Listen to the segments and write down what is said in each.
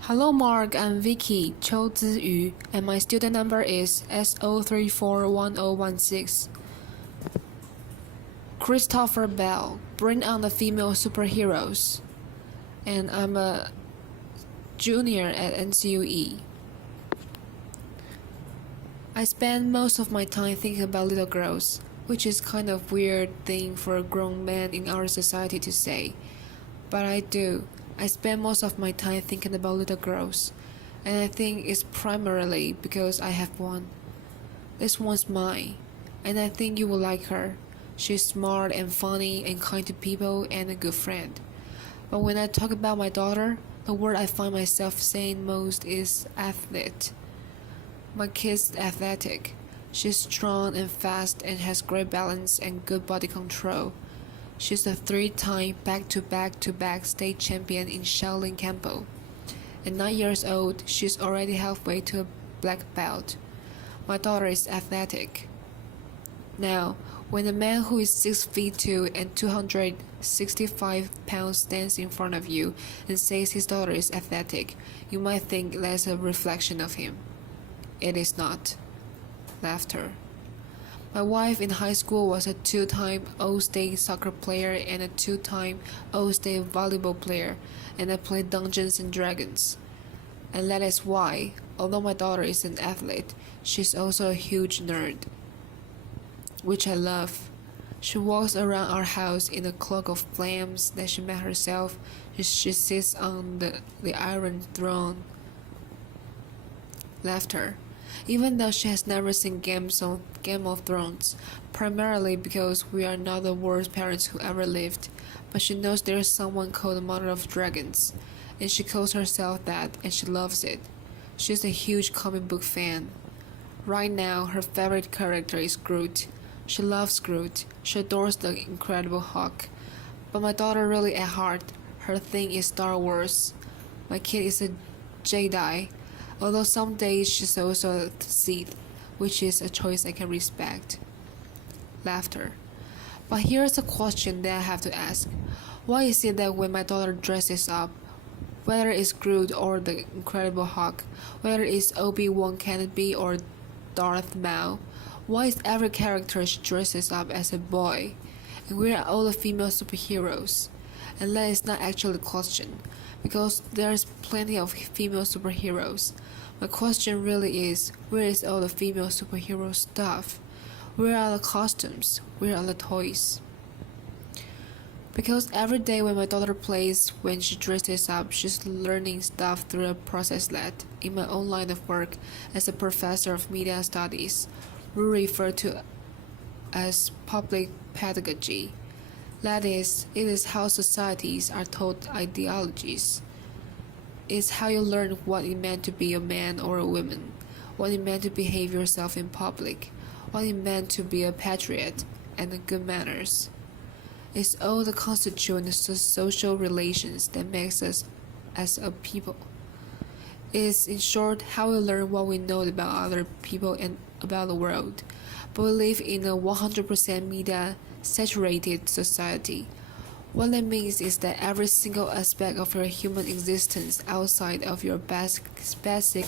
Hello Mark, I'm Vicky, Qiu Ziyu, and my student number is S0341016. Christopher Bell, bring on the female superheroes. And I'm a junior at NCUE. I spend most of my time thinking about little girls, which is kind of weird thing for a grown man in our society to say. But I do. I spend most of my time thinking about little girls, and I think it's primarily because I have one. This one's mine, and I think you will like her. She's smart and funny and kind to people and a good friend. But when I talk about my daughter, the word I find myself saying most is athlete. My kid's athletic. She's strong and fast and has great balance and good body control. She's a 3-time back-to-back state champion in Shaolin Kempo. At 9 years old, she's already halfway to a black belt. My daughter is athletic. Now, when a man who is 6 feet 2 and 265 pounds stands in front of you and says his daughter is athletic, you might think that's a reflection of him. It is not. Laughter. My wife in high school was a 2-time All-State soccer player and a 2-time All-State volleyball player, and I played Dungeons and Dragons. And that is why, although my daughter is an athlete, she's also a huge nerd, which I love. She walks around our house in a cloak of flames that she made herself. She sits on the Iron Throne. Laughter. Even though she has never seen Game of Thrones, primarily because we are not the worst parents who ever lived, but she knows there is someone called the Mother of Dragons, and she calls herself that, and she loves it. She's a huge comic book fan. Right now, her favorite character is Groot. She loves Groot. She adores the Incredible Hulk. But my daughter really at heart, her thing is Star Wars. My kid is a Jedi. Although some days she's also a Sith, which is a choice I can respect. Laughter. But here's a question that I have to ask. Why is it that when my daughter dresses up, whether it's Groot or the Incredible Hulk, whether it's Obi-Wan Kenobi or Darth Maul, why is every character she dresses up as a boy? And we are all the female superheroes. And that is not actually the question, because there's plenty of female superheroes. My question really is, where is all the female superhero stuff? Where are the costumes? Where are the toys? Because every day when my daughter plays, when she dresses up, she's learning stuff through a process that, in my own line of work as a professor of media studies, we refer to as public pedagogy. That is, it is how societies are taught ideologies. It's how you learn what it meant to be a man or a woman, what it meant to behave yourself in public, what it meant to be a patriot, and the good manners. It's all the constituent social relations that makes us as a people. It's, in short, how we learn what we know about other people and about the world. But we live in a 100% media-saturated society. What that means is that every single aspect of your human existence outside of your basic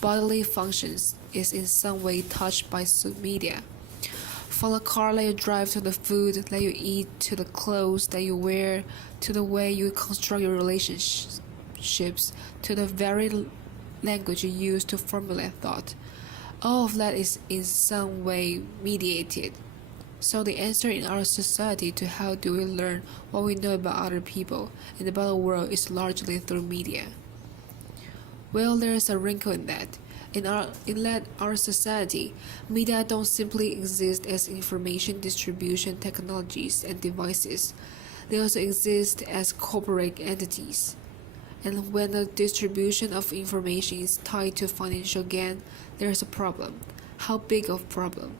bodily functions is in some way touched by media. From the car that you drive to the food that you eat to the clothes that you wear to the way you construct your relationships to the very language you use to formulate thought. All of that is in some way mediated. So the answer in our society to how do we learn what we know about other people and about the world is largely through media. Well, there is a wrinkle in that. In our society, media don't simply exist as information distribution technologies and devices. They also exist as corporate entities. And when the distribution of information is tied to financial gain, there is a problem. How big of a problem?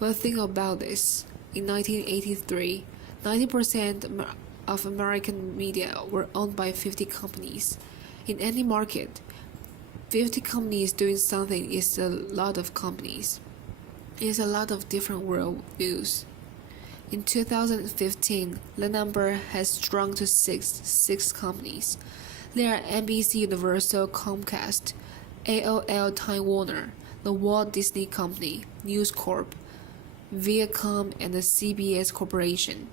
Well, think about this. In 1983, 90% of American media were owned by 50 companies. In any market, 50 companies doing something is a lot of companies. It's a lot of different worldviews. In 2015, the number has shrunk to six companies. They are NBC Universal, Comcast, AOL, Time Warner, the Walt Disney Company, News Corp, Viacom, and the CBS Corporation.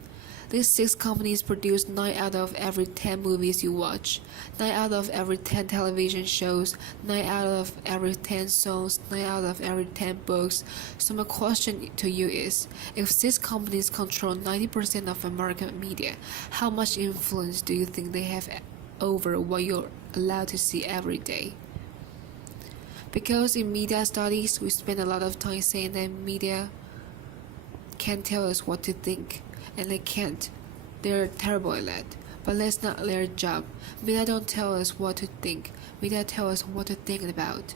These 6 companies produce 9 out of every 10 movies you watch, 9 out of every 10 television shows, 9 out of every 10 songs, 9 out of every 10 books. So my question to you is, if 6 companies control 90% of American media, how much influence do you think they have over what you're allowed to see every day? Because in media studies, we spend a lot of time saying that media can't tell us what to think, and they can't. They're terrible at that. But that's not their job. Media don't tell us what to think. Media tell us what to think about.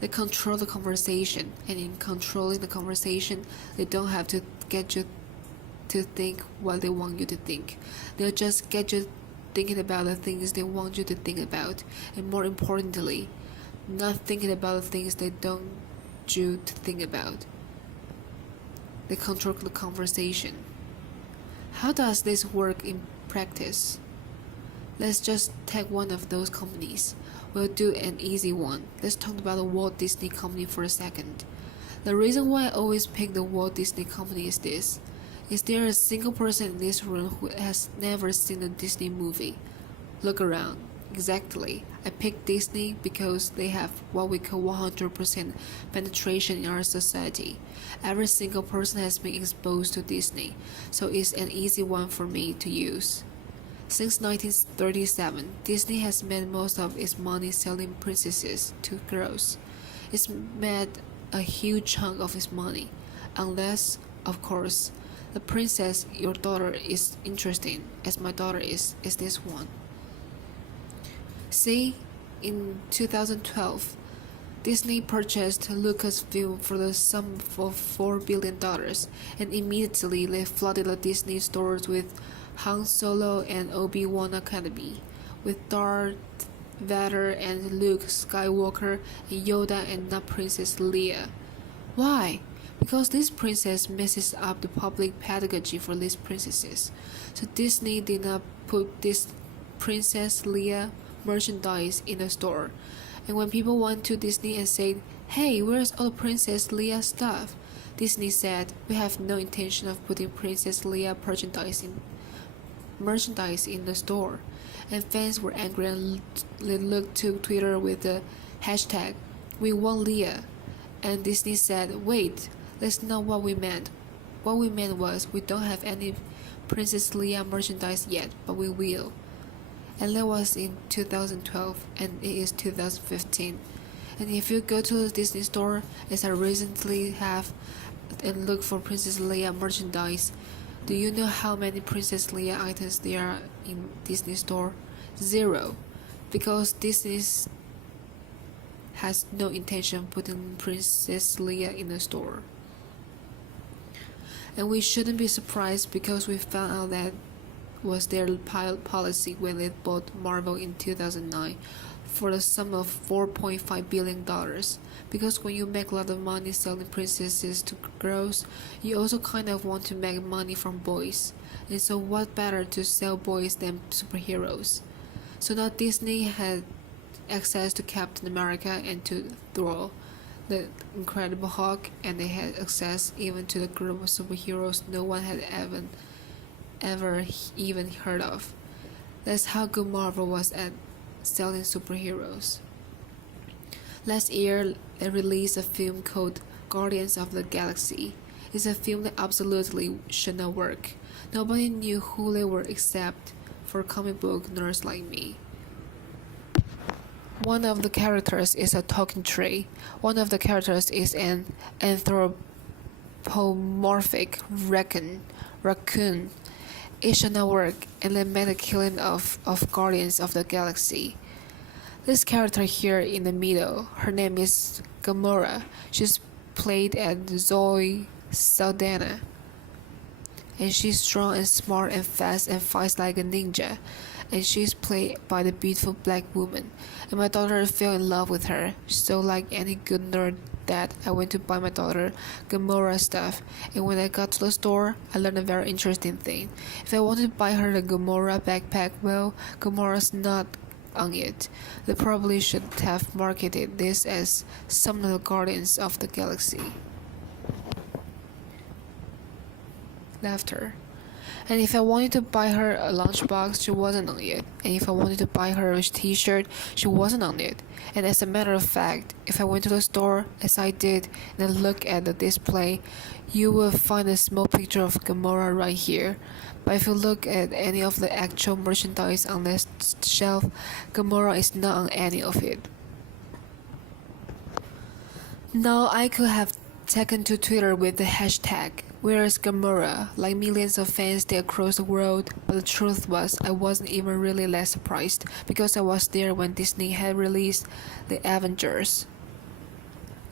They control the conversation, and in controlling the conversation, they don't have to get you to think what they want you to think. They'll just get you thinking about the things they want you to think about, and more importantly, not thinking about the things they don't want you to think about. They control the conversation. How does this work in practice? Let's just take one of those companies. We'll do an easy one. Let's talk about the Walt Disney Company for a second. The reason why I always pick the Walt Disney Company is this. Is there a single person in this room who has never seen a Disney movie? Look around. Exactly. I picked Disney because they have what we call 100% penetration in our society. Every single person has been exposed to Disney, so it's an easy one for me to use. Since 1937, Disney has made most of its money selling princesses to girls. It's made a huge chunk of its money, unless, of course, the princess your daughter is interested in, as my daughter is this one. See, in 2012, Disney purchased Lucasfilm for the sum of $4 billion, and immediately they flooded the Disney stores with Han Solo and Obi-Wan Academy, with Darth Vader and Luke Skywalker and Yoda and not Princess Leia. Why? Because this princess messes up the public pedagogy for these princesses. So Disney did not put this Princess Leia merchandise in the store. And when people went to Disney and said, "Hey, where's all the Princess Leia stuff?" Disney said, "We have no intention of putting Princess Leia merchandise in the store." And fans were angry and looked to Twitter with the hashtag "We want Leia." And Disney said, "Wait, that's not what we meant. What we meant was we don't have any Princess Leia merchandise yet, but we will." And that was in 2012, and it is 2015. And if you go to the Disney store, as I recently have, and look for Princess Leia merchandise, do you know how many Princess Leia items there are in Disney store? 0. Because Disney has no intention of putting Princess Leia in the store. And we shouldn't be surprised because we found out that was their policy when they bought Marvel in 2009 for the sum of $4.5 billion. Because when you make a lot of money selling princesses to girls, you also kind of want to make money from boys. And so what better to sell boys than superheroes? So now Disney had access to Captain America and to Thor, the Incredible Hulk, and they had access even to the group of superheroes no one had ever even heard of. That's how good Marvel was at selling superheroes. Last year, they released a film called Guardians of the Galaxy. It's a film that absolutely should not work. Nobody knew who they were except for comic book nerds like me. One of the characters is a talking tree. One of the characters is an anthropomorphic raccoon. It should not work, and they made a killing of Guardians of the Galaxy. This character here in the middle, her name is Gamora. She's played at Zoe Saldana. And she's strong and smart and fast and fights like a ninja. And she's played by the beautiful black woman. And my daughter fell in love with her. So like any good nerd dad, I went to buy my daughter Gamora stuff. And when I got to the store, I learned a very interesting thing. If I wanted to buy her the Gamora backpack, well, Gamora's not on it. They probably should have marketed this as some of the Guardians of the Galaxy. Laughter. And if I wanted to buy her a lunchbox, she wasn't on it. And if I wanted to buy her a t-shirt, she wasn't on it. And as a matter of fact, if I went to the store, as I did, and I look at the display, you will find a small picture of Gamora right here. But if you look at any of the actual merchandise on this shelf, Gamora is not on any of it. Now I could have taken to Twitter with the hashtag "Where's Gamora?" like millions of fans did across the world, but the truth was I wasn't even really that surprised because I was there when Disney had released the Avengers.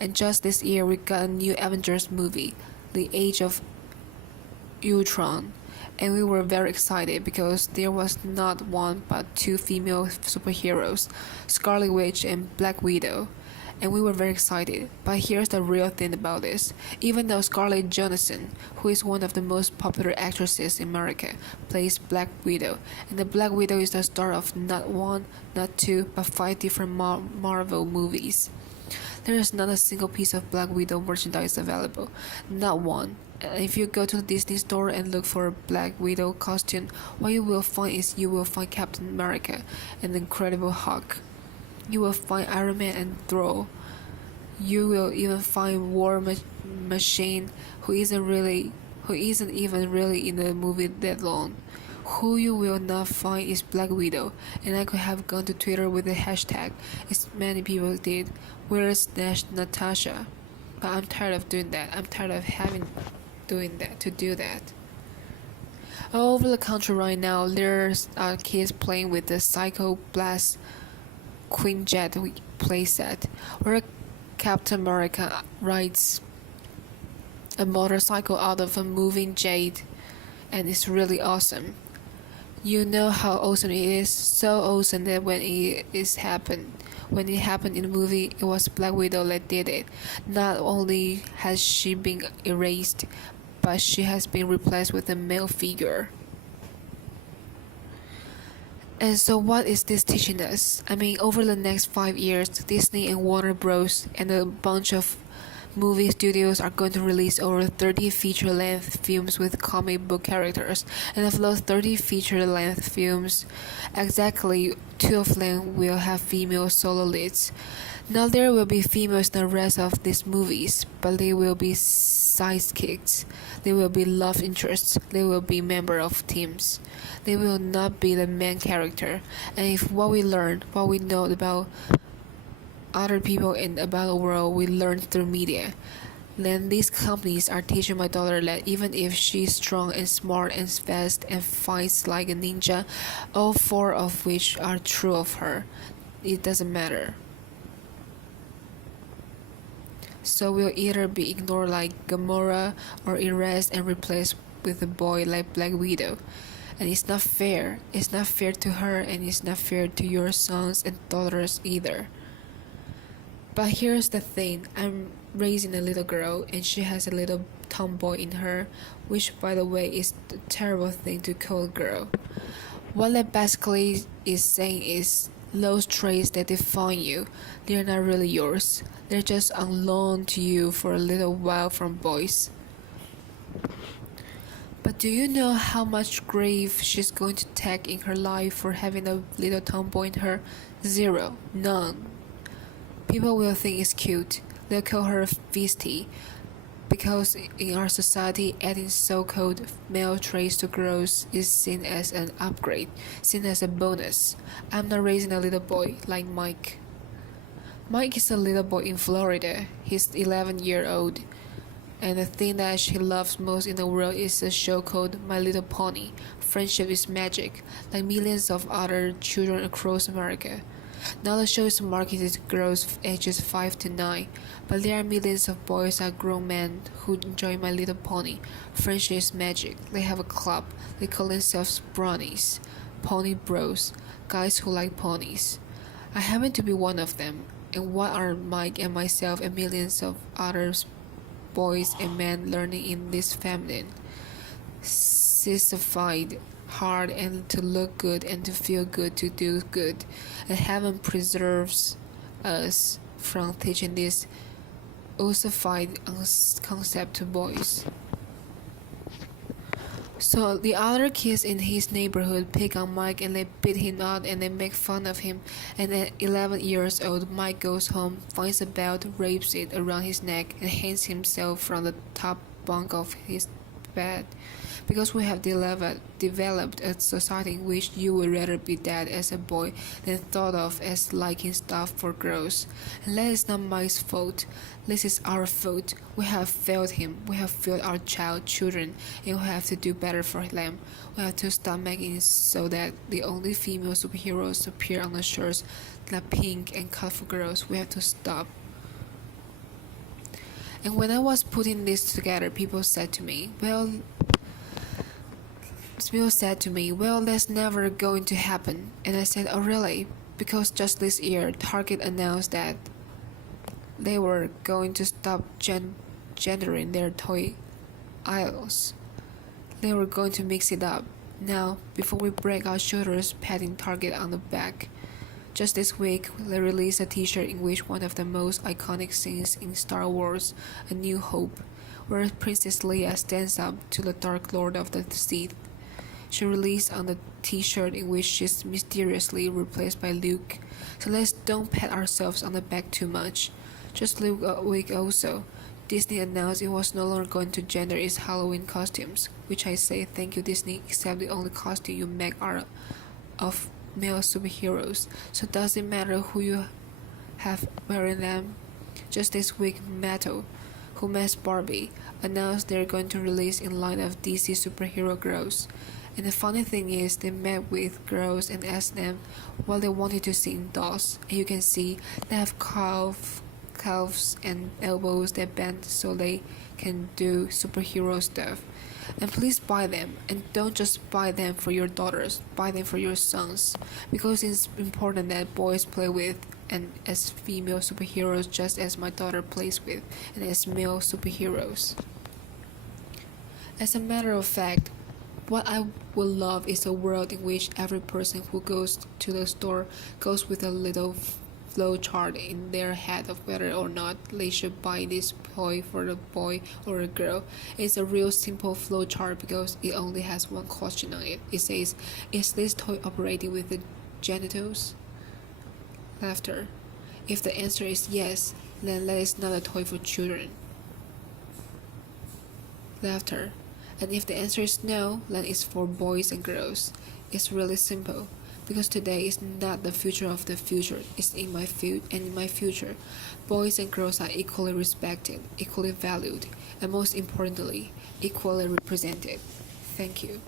And just this year we got a new Avengers movie, The Age of Ultron, and we were very excited because there was not one but two female superheroes, Scarlet Witch and Black Widow. And we were very excited. But here's the real thing about this. Even though Scarlett Johansson, who is one of the most popular actresses in America, plays Black Widow, and the Black Widow is the star of not one, not two, but 5 different Marvel movies. There is not a single piece of Black Widow merchandise available. Not one. And if you go to the Disney store and look for a Black Widow costume, what you will find is you will find Captain America and the Incredible Hulk. You will find Iron Man and Thor. You will even find War Machine, who isn't even really in the movie that long. Who you will not find is Black Widow, and I could have gone to Twitter with the hashtag, as many people did, "Where's Natasha?" But I'm tired of doing that. I'm tired of do that. All over the country right now, there's kids playing with the Psycho Blast Quinjet playset, where Captain America rides a motorcycle out of a moving jade, and it's really awesome. You know how awesome it is, so awesome that when it happened in the movie, it was Black Widow that did it. Not only has she been erased, but she has been replaced with a male figure. And so what is this teaching us? I mean, over the next 5 years, Disney and Warner Bros. And a bunch of movie studios are going to release over 30 feature-length films with comic book characters. And of those 30 feature-length films, exactly 2 of them will have female solo leads. Now there will be females in the rest of these movies, but they will be sidekicks, they will be love interests, they will be members of teams. They will not be the main character. And if what we know about other people and about the world we learn through media, then these companies are teaching my daughter that even if she's strong and smart and fast and fights like a ninja, all 4 of which are true of her, it doesn't matter. So we'll either be ignored like Gamora or erased and replaced with a boy like Black Widow. And it's not fair. It's not fair to her, and it's not fair to your sons and daughters either. But here's the thing. I'm raising a little girl, and she has a little tomboy in her, which by the way is a terrible thing to call a girl. What that basically is saying is those traits that define you, they're not really yours. They're just on loan to you for a little while from boys. But do you know how much grief she's going to take in her life for having a little tomboy in her? 0. None. People will think it's cute. They'll call her feisty. Because in our society, adding so-called male traits to girls is seen as an upgrade, seen as a bonus. I'm not raising a little boy like Mike. Mike is a little boy in Florida. He's 11-year-old. And the thing that she loves most in the world is a show called My Little Pony. Friendship is magic, like millions of other children across America. Now the show is marketed to girls ages 5 to 9, but there are millions of boys and grown men who enjoy My Little Pony. Friendship is magic. They have a club. They call themselves bronies, pony bros, guys who like ponies. I happen to be one of them. And what are Mike and myself and millions of others boys and men learning in this feminine, sissified hard and to look good and to feel good to do good. And heaven preserves us from teaching this ossified concept to boys. So the other kids in his neighborhood pick on Mike and they beat him out and they make fun of him. And at 11 years old, Mike goes home, finds a belt, wraps it around his neck, and hangs himself from the top bunk of his bed. Because we have developed a society in which you would rather be dead as a boy than thought of as liking stuff for girls. And that is not Mike's fault. This is our fault. We have failed him. We have failed our children, and we have to do better for them. We have to stop making it so that the only female superheroes appear on the shirts that pink and colorful girls. We have to stop. And when I was putting this together, people said to me, well, that's never going to happen. And I said, oh really? Because just this year, Target announced that they were going to stop gendering their toy aisles. They were going to mix it up. Now, before we break our shoulders patting Target on the back, just this week, they released a t-shirt in which one of the most iconic scenes in Star Wars, A New Hope, where Princess Leia stands up to the Dark Lord of the Sith. She released on the t-shirt in which she's mysteriously replaced by Luke. So let's don't pat ourselves on the back too much. Just last week also, Disney announced it was no longer going to gender its Halloween costumes, which I say thank you Disney, except the only costume you make are of male superheroes. So does it matter who you have wearing them? Just this week, Mattel, who makes Barbie, announced they're going to release in line of DC superhero girls. And the funny thing is, they met with girls and asked them what they wanted to see in dolls. And you can see they have calves and elbows that bend so they can do superhero stuff. And please buy them, and don't just buy them for your daughters, buy them for your sons, because it's important that boys play with and as female superheroes just as my daughter plays with and as male superheroes. As a matter of fact, what I would love is a world in which every person who goes to the store goes with a little flow chart in their head of whether or not they should buy this toy for a boy or a girl. It's a real simple flow chart because it only has one question on it. It says, is this toy operating with the genitals? Laughter. If the answer is yes, then that is not a toy for children. Laughter. And if the answer is no, then it's for boys and girls. It's really simple. Because today is not the future of the future, it's in my in my future, boys and girls are equally respected, equally valued, and most importantly, equally represented. Thank you.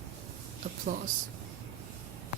Applause.